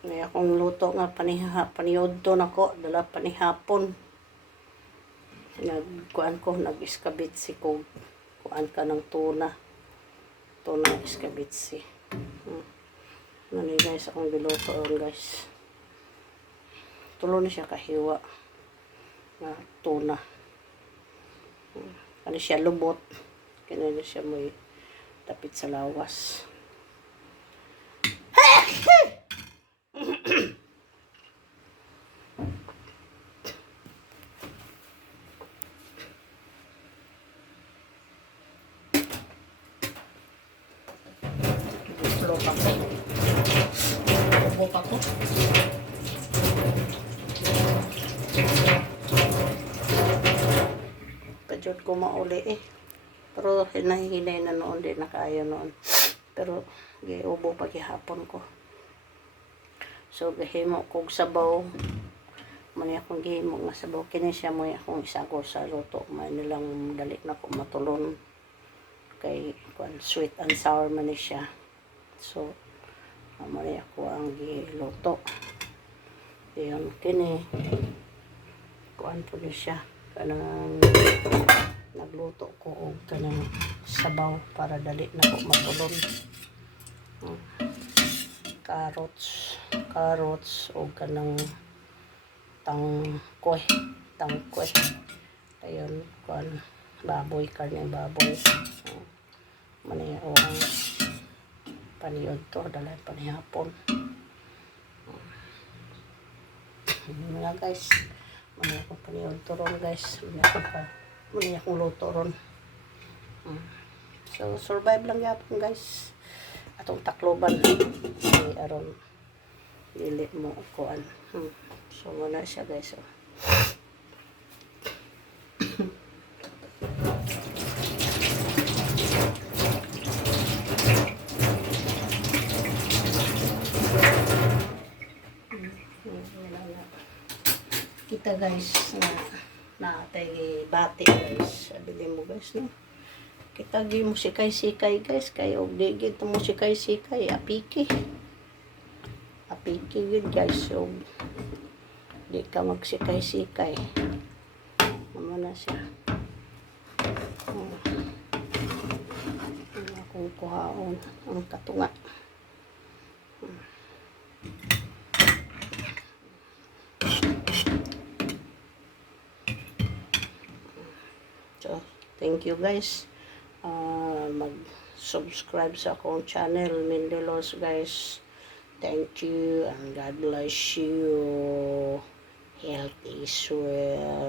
May akong luto nga paniha, paniudto na ko, dala panihapon. Nagkuan ko, nag-iskabitsi ko. Kuan ka ng tuna. Tuna iskabitsi. Hmm. Ano guys, akong giluto ron guys. Tulo na siya kahiwa. Na tuna. Hmm. Ano siya lubot. Kaya na siya may tapit sa lawas. Pa ko. Ubo pa ko. Padyod ko mauli eh. Pero hinahinay na noon din nakaya noon. Pero giubo pa gihapon ko. So gahimo kog sabaw. Mani akong gihimo nga sabaw kini siya mo akong isago sa luto. May nilang dali na ko matulon kay kuan sweet and sour man siya. So mani ako ang giluto. Ayan, kini kuan po ni siya kanang nagluto ko og kanang sabaw para dali na ko matulon. Hmm. Carrots, carrots o kanang tangkoy, tangkoy. Ayun, kuan baboy karne baboy. Hmm. Mani o ang paniyod to, dala panihapon. Nga guys. Mani ako paniyod to ron guys. Mani ako pa. Mani akong luto ron. So, survive lang yapon guys. Atong takloban. Ay, aron. Dili mo kuan. Hmm. So, wala siya guys. Oh. Hmm, wala na. Kita guys na na tay bati guys. Abili mo guys no. Kita gi mo sikay-sikay guys kay og di gid mo sikay-sikay apiki. Apiki gid guys og di ka magsikay-sikay. Amo na siya. Hmm. Akong kuhaon ang katunga. So, thank you guys. Uh, mag-subscribe sa akong channel, Mindelos guys. Thank you and God bless you. Health is well.